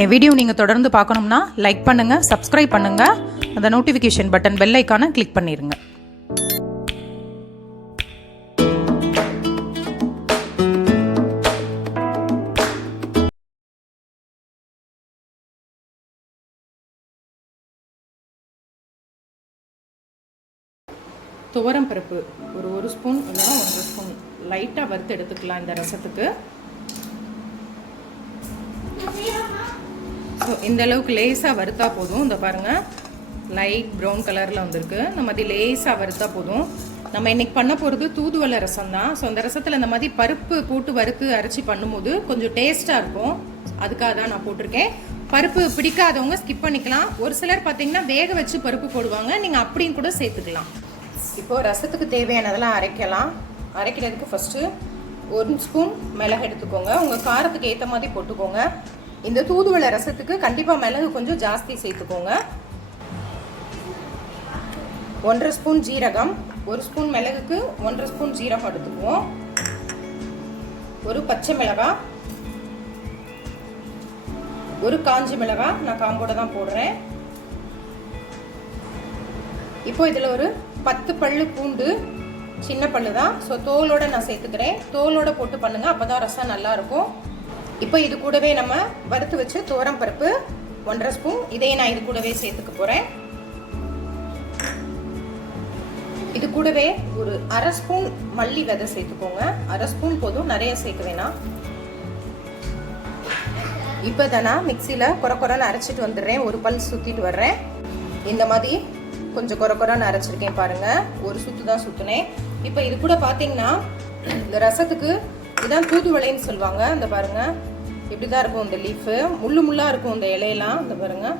என் video நீங்கள் தொடர்ந்து பார்க்கணும்னா லைக் பண்ணுங்கள், சப்ஸ்கிரைப் பண்ணுங்கள், அந்த நோட்டிஃபிகேஷன் பட்டன் பெல் ஐக்கானை கிளிக் பண்ணிடுங்க. துவரம் பருப்பு ஒரு ஸ்பூன் இல்லைன்னா 1 ஸ்பூன் லைட்டாக வறுத்து எடுத்துக்கலாம் இந்த ரசத்துக்கு. ஸோ இந்த அளவுக்கு லேஸாக வறுத்தா போதும். இந்த பாருங்கள், லைட் ப்ரௌன் கலரில் வந்திருக்கு. இந்த மாதிரி லேஸாக வறுத்தா போதும். நம்ம இன்றைக்கி பண்ண போகிறது தூதுவளை ரசம் தான். ஸோ அந்த ரசத்தில் இந்த மாதிரி பருப்பு போட்டு வறுத்து அரைச்சி பண்ணும்போது கொஞ்சம் டேஸ்ட்டாக இருக்கும். அதுக்காக தான் நான் போட்டிருக்கேன். பருப்பு பிடிக்காதவங்க ஸ்கிப் பண்ணிக்கலாம். ஒரு சிலர் பார்த்தீங்கன்னா வேக வச்சு பருப்பு போடுவாங்க, நீங்கள் அப்படியும் கூட சேர்த்துக்கலாம். இப்போது ரசத்துக்கு தேவையானதெல்லாம் அரைக்கலாம். அரைக்கிறதுக்கு ஃபஸ்ட்டு 1 ஸ்பூன் மிளகு எடுத்துக்கோங்க. உங்கள் காரத்துக்கு ஏற்ற மாதிரி போட்டுக்கோங்க. இந்த தூதுவளை ரசத்துக்கு கண்டிப்பாக மிளகு கொஞ்சம் ஜாஸ்தி சேர்த்துக்கோங்க. 1/2 ஸ்பூன் ஜீரகம், 1 ஸ்பூன் மிளகுக்கு 1/2 ஸ்பூன் ஜீரகம் எடுத்துக்குவோம். ஒரு பச்சை மிளகாய், ஒரு காஞ்சி மிளகாய், நான் காம்போட தான் போடுறேன். இப்போ இதில் ஒரு 10 பல்லு பூண்டு, சின்ன பல்லு தான். ஸோ தோலோடு நான் சேர்த்துக்கிறேன். தோலோடு போட்டு பண்ணுங்கள், அப்போ தான் ரசம் நல்லாயிருக்கும். இப்போ இது கூடவே நம்ம வறுத்து வச்சு துவரம் பருப்பு 1/2 ஸ்பூன், இதையே நான் இது கூடவே சேர்த்துக்க போகிறேன். இது கூடவே ஒரு 1/2 ஸ்பூன் மல்லி விதை சேர்த்துக்கோங்க. 1/2 ஸ்பூன் போதும், நிறைய சேர்க்க வேணாம். இப்போ தான் நான் மிக்சியில் கொரன்னு அரைச்சிட்டு வந்துடுறேன். ஒரு பல் சுற்றிட்டு வர்றேன். இந்த மாதிரி கொஞ்சம் கொரன்னு அரைச்சிருக்கேன் பாருங்கள். ஒரு சுற்று தான் சுற்றுனேன். இப்போ இது கூட பார்த்தீங்கன்னா இந்த ரசத்துக்கு இதுதான் தூதுவளைன்னு சொல்லுவாங்க. இந்த பாருங்கள், இப்படி தான் இருக்கும். இந்த லீஃபு முள்ளாக இருக்கும். இந்த இலையெல்லாம் இந்த பாருங்கள்,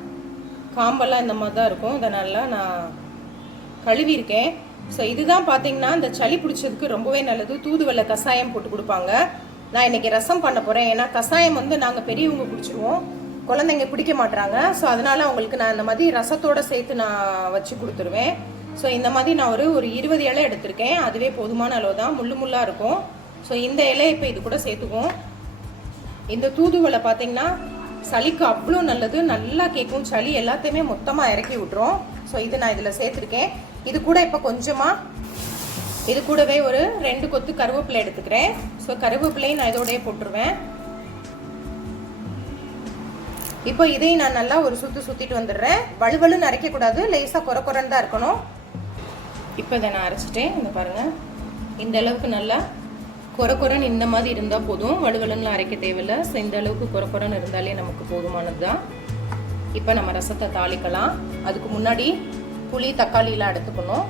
காம்பெல்லாம் இந்த மாதிரி தான் இருக்கும். இதை நல்லா நான் கழுவியிருக்கேன். ஸோ இதுதான் பார்த்தீங்கன்னா இந்த சளி பிடிச்சதுக்கு ரொம்பவே நல்லது. தூதுவளை கஷாயம் போட்டு கொடுப்பாங்க. நான் இன்றைக்கி ரசம் பண்ண போகிறேன். ஏன்னா கஷாயம் நாங்கள் பெரியவங்க குடிச்சிருவோம், குழந்தைங்க பிடிக்க மாட்டாங்க. ஸோ அதனால் அவங்களுக்கு நான் இந்த மாதிரி ரசத்தோடு சேர்த்து நான் வச்சு கொடுத்துருவேன். ஸோ இந்த மாதிரி நான் ஒரு 20 இலை எடுத்திருக்கேன். அதுவே போதுமான அளவு தான், முள்ளாக இருக்கும். ஸோ இந்த இலையை இப்போ இது கூட சேர்த்துக்குவோம். இந்த தூதுவளை பார்த்தீங்கன்னா சளிக்கு அவ்வளோ நல்லது, நல்லா கேட்கும். சளி எல்லாத்தையுமே மொத்தமாக இறக்கி விட்டுரும். ஸோ இது நான் இதில் சேர்த்துருக்கேன். இது கூட இப்போ கொஞ்சமாக இது கூடவே ஒரு 2 கொத்து கருவேப்பிலை எடுத்துக்கிறேன். ஸோ கருவேப்பிலையும் நான் இதோடய போட்டுருவேன். இப்போ இதையும் நான் நல்லா ஒரு சுற்றிட்டு வந்துடுறேன். வலுவலுன்னு அரைக்கக்கூடாது, லேசாக கொரன்னு தான் இருக்கணும். இப்போ இதை நான் அரைச்சிட்டேன். இந்த பாருங்கள், இந்த அளவுக்கு நல்லா கொரன்னு இந்த மாதிரி இருந்தால் போதும். வலுவலுன்னு அரைக்க தேவையில்லை. ஸோ இந்த அளவுக்கு கொரன்னு இருந்தாலே நமக்கு போதுமானது தான். இப்போ நம்ம ரசத்தை தாளிக்கலாம். அதுக்கு முன்னாடி புளி தக்காளியெலாம் எடுத்துக்கணும்.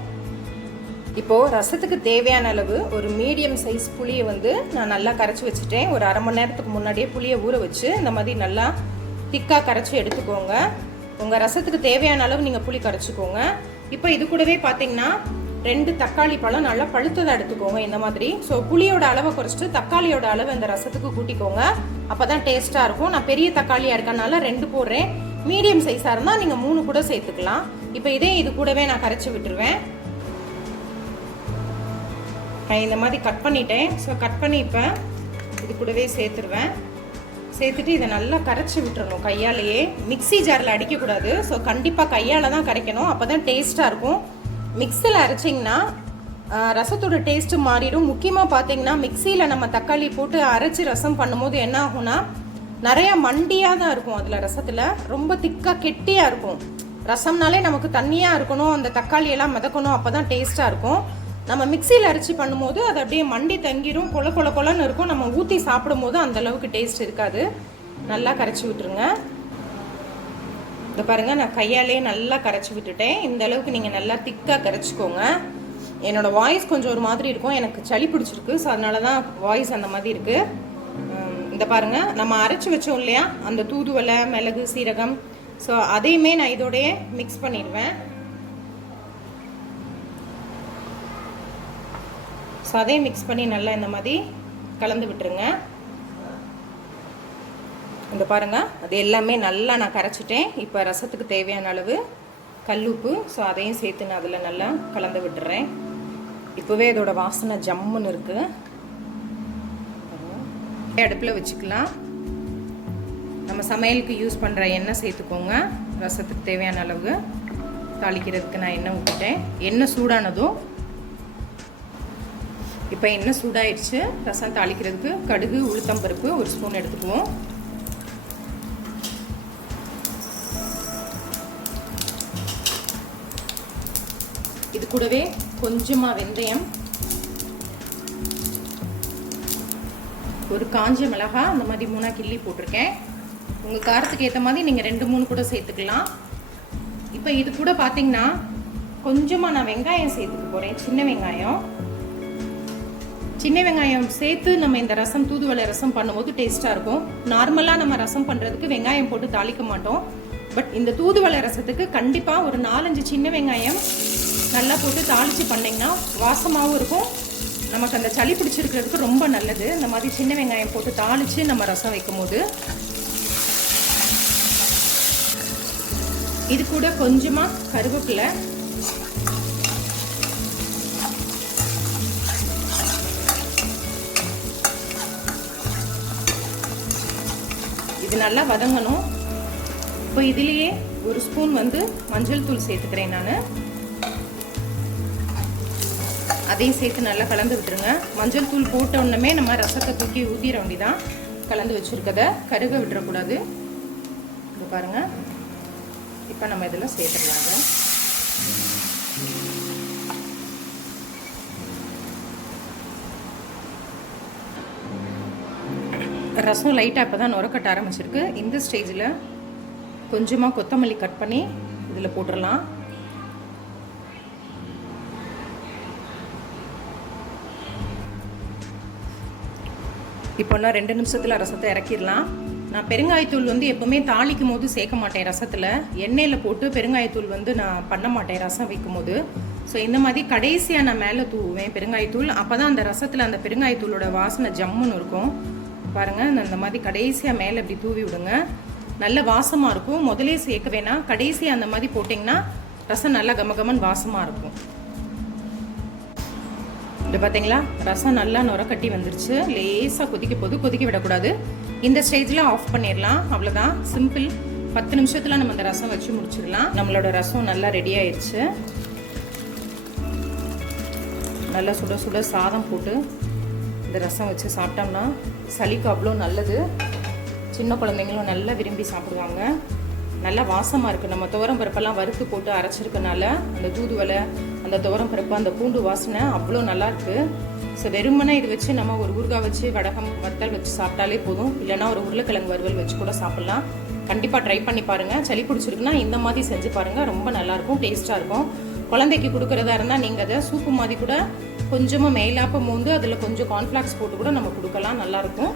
இப்போது ரசத்துக்கு தேவையான அளவு ஒரு மீடியம் சைஸ் புளியை நான் நல்லா கரைச்சி வச்சுட்டேன். ஒரு 1/2 மணி நேரத்துக்கு முன்னாடியே புளியை ஊற வச்சு இந்த மாதிரி நல்லா திக்காக கரைச்சி எடுத்துக்கோங்க. உங்கள் ரசத்துக்கு தேவையான அளவு நீங்கள் புளி கரைச்சிக்கோங்க. இப்போ இது கூடவே பார்த்தீங்கன்னா 2 தக்காளி பழம் நல்லா பழுத்ததாக எடுத்துக்கோங்க இந்த மாதிரி. ஸோ புளியோட அளவை குறைச்சிட்டு தக்காளியோட அளவு இந்த ரசத்துக்கு கூட்டிக்கோங்க, அப்போ தான் டேஸ்ட்டாக இருக்கும். நான் பெரிய தக்காளியாக இருக்கனால 2 போடுறேன். மீடியம் சைஸாக இருந்தால் நீங்கள் 3 கூட சேர்த்துக்கலாம். இப்போ இது கூடவே நான் கரைச்சி விட்டுருவேன். இந்த மாதிரி கட் பண்ணிட்டேன். ஸோ கட் பண்ணி இப்போ இது கூடவே சேர்த்துருவேன். சேர்த்துட்டு இதை நல்லா கரைச்சி விட்டுறணும் கையாலேயே. மிக்ஸி ஜாரில் அடிக்கக்கூடாது. ஸோ கண்டிப்பாக கையால் தான் கரைக்கணும், அப்போ தான் டேஸ்ட்டாக இருக்கும். மிக்ஸியில் அரைச்சிங்கன்னா ரசத்தோட டேஸ்ட்டு மாறிடும். முக்கியமாக பார்த்தீங்கன்னா மிக்ஸியில் நம்ம தக்காளி போட்டு அரைச்சி ரசம் பண்ணும்போது என்ன ஆகும்னா நிறையா மண்டியாக தான் இருக்கும். அதில் ரசத்தில் ரொம்ப திக்காக கெட்டியாக இருக்கும். ரசம்னாலே நமக்கு தண்ணியாக இருக்கணும், அந்த தக்காளியெல்லாம் மிதக்கணும், அப்போ தான் டேஸ்ட்டாக இருக்கும். நம்ம மிக்சியில் அரைச்சி பண்ணும்போது அது அப்படியே மண்டி தங்கிரும், கொலன்னு இருக்கும். நம்ம ஊற்றி சாப்பிடும்போது அந்த அளவுக்கு டேஸ்ட் இருக்காது. நல்லா கரைச்சி விட்டுருங்க. இதை பாருங்கள், நான் கையாலே நல்லா கரைச்சி விட்டுட்டேன். இந்த அளவுக்கு நீங்கள் நல்லா திக்காக கரைச்சிக்கோங்க. என்னோடய வாய்ஸ் கொஞ்சம் ஒரு மாதிரி இருக்கும், எனக்கு சளி பிடிச்சிருக்கு. ஸோ அதனால தான் வாய்ஸ் அந்த மாதிரி இருக்குது. இந்த பாருங்கள், நம்ம அரைச்சி வச்சோம் இல்லையா அந்த தூதுவளை, மிளகு, சீரகம், ஸோ அதையுமே நான் இதோடைய மிக்ஸ் பண்ணிடுவேன். ஸோ அதையும் மிக்ஸ் பண்ணி நல்லா இந்த மாதிரி கலந்து விட்டுருங்க. இந்த பாருங்கள், அது எல்லாமே நல்லா நான் கரைச்சிட்டேன். இப்போ ரசத்துக்கு தேவையான அளவு கல்லுப்பு, ஸோ அதையும் சேர்த்து நான் அதில் நல்லா கலந்து விட்டுறேன். இப்போவே அதோட வாசனை ஜம்முன்னு இருக்குது. அடுப்பில் வச்சுக்கலாம். நம்ம சமையலுக்கு யூஸ் பண்ணுற எண்ணெய் சேர்த்துக்கோங்க. ரசத்துக்கு தேவையான அளவு. தாளிக்கிறதுக்கு நான் எண்ணெய் ஊற்றிட்டேன். எண்ணெய் சூடானதும் இப்போ எண்ணெய் சூடாயிடுச்சு. ரசம் தாளிக்கிறதுக்கு கடுகு உளுத்தம்பருப்பு 1 ஸ்பூன் எடுத்துக்குவோம். இது கூடவே கொஞ்சமாக வெந்தயம், ஒரு காஞ்ச மிளகாய் அந்த மாதிரி 3 கிள்ளி போட்டிருக்கேன். உங்கள் காரத்துக்கு ஏற்ற மாதிரி நீங்கள் 2-3 கூட சேர்த்துக்கலாம். இப்போ இது கூட பார்த்தீங்கன்னா கொஞ்சமாக நான் வெங்காயம் சேர்த்துக்க போகிறேன். சின்ன வெங்காயம் சேர்த்து நம்ம இந்த ரசம் தூதுவளை ரசம் பண்ணும்போது டேஸ்ட்டாக இருக்கும். நார்மலாக நம்ம ரசம் பண்ணுறதுக்கு வெங்காயம் போட்டு தாளிக்க மாட்டோம். பட் இந்த தூதுவளை ரசத்துக்கு கண்டிப்பாக ஒரு 4-5 சின்ன வெங்காயம் நல்லா போட்டு தாளித்து பண்ணிங்கன்னா வாசமாகவும் இருக்கும். நமக்கு அந்த சளி பிடிச்சிருக்கிறதுக்கு ரொம்ப நல்லது. இந்த மாதிரி சின்ன வெங்காயம் போட்டு தாளித்து நம்ம ரசம் வைக்கும் போது. இது கூட கொஞ்சமாக கருவேப்பிலை, இது நல்லா வதங்கணும். இப்போ இதுலேயே 1 ஸ்பூன் மஞ்சள் தூள் சேர்த்துக்கிறேன் நான். அதையும் சேர்த்து நல்லா கலந்து விட்டுருங்க. மஞ்சள் தூள் போட்ட உடனே நம்ம ரசத்தை தூக்கி ஊற்றிட வேண்டிதான். கலந்து வச்சுருக்கதை கருக விட்டுறக்கூடாது. இது பாருங்கள். இப்போ நம்ம இதில் சேர்த்துடலாங்க. ரசம் லைட்டாக இப்போ தான் நுரக்கட்ட ஆரம்பிச்சிருக்கு. இந்த ஸ்டேஜில் கொஞ்சமாக கொத்தமல்லி கட் பண்ணி இதில் போட்டுடலாம். இப்போ நான் 2 நிமிஷத்தில் ரசத்தை இறக்கிடலாம். நான் பெருங்காயத்தூள் எப்போவுமே தாளிக்கும் போது சேர்க்க மாட்டேன் ரசத்தில். எண்ணெயில் போட்டு பெருங்காயத்தூள் நான் பண்ண மாட்டேன் ரசம் வைக்கும் போது. ஸோ இந்த மாதிரி கடைசியாக நான் மேலே தூவுவேன் பெருங்காயத்தூள். அப்போ தான் அந்த ரசத்தில் அந்த பெருங்காயத்தூளோட வாசனை ஜம்முன்னு இருக்கும். பாருங்கள், இந்த மாதிரி கடைசியாக மேலே இப்படி தூவி விடுங்க. நல்ல வாசமாக இருக்கும். முதலே சேர்க்க வேணாம், கடைசியாக அந்த மாதிரி போட்டிங்கன்னா ரசம் நல்லா கமகமன் வாசமாக இருக்கும். இது பார்த்தீங்களா, ரசம் நல்லா நுரக்கட்டி வந்துருச்சு. லேசாக கொதிக்க விடக்கூடாது. இந்த ஸ்டேஜில் ஆஃப் பண்ணிடலாம். அவ்வளோதான், சிம்பிள். 10 நிமிஷத்தில் நம்ம இந்த ரசம் வச்சு முடிச்சிடலாம். நம்மளோட ரசம் நல்லா ரெடி ஆயிடுச்சு. நல்லா சுட சுட சாதம் போட்டு இந்த ரசம் வச்சு சாப்பிட்டோம்னா சளிக்கு அவ்வளோ நல்லது. சின்ன குழந்தைங்களும் நல்லா விரும்பி சாப்பிடுவாங்க. நல்லா வாசமாக இருக்குது. நம்ம துவரம் பருப்பெல்லாம் வறுத்து போட்டு அரைச்சிருக்கனால அந்த தூதுவளை, அந்த துவரம் பருப்பு, அந்த பூண்டு வாசனை அவ்வளோ நல்லாயிருக்கு. ஸோ வெறுமனே இது வச்சு நம்ம ஒரு ஊறுகாய் வச்சு வடகம் வத்தல் வச்சு சாப்பிட்டாலே போதும். இல்லைனா ஒரு உருளைக்கிழங்கு வறுவல் வச்சு கூட சாப்பிட்லாம். கண்டிப்பாக ட்ரை பண்ணி பாருங்கள். சளி பிடிச்சிருக்குன்னா இந்த மாதிரி செஞ்சு பாருங்கள். ரொம்ப நல்லாயிருக்கும், டேஸ்ட்டாக இருக்கும். குழந்தைக்கு கொடுக்குறதா இருந்தால் நீங்கள் அதை சூப்பு மாதிரி கூட கொஞ்சமாக மேலாப்பம் மோந்து அதில் கொஞ்சம் கார்ன்ஃப்ளாக்ஸ் போட்டு கூட நம்ம கொடுக்கலாம். நல்லாயிருக்கும்.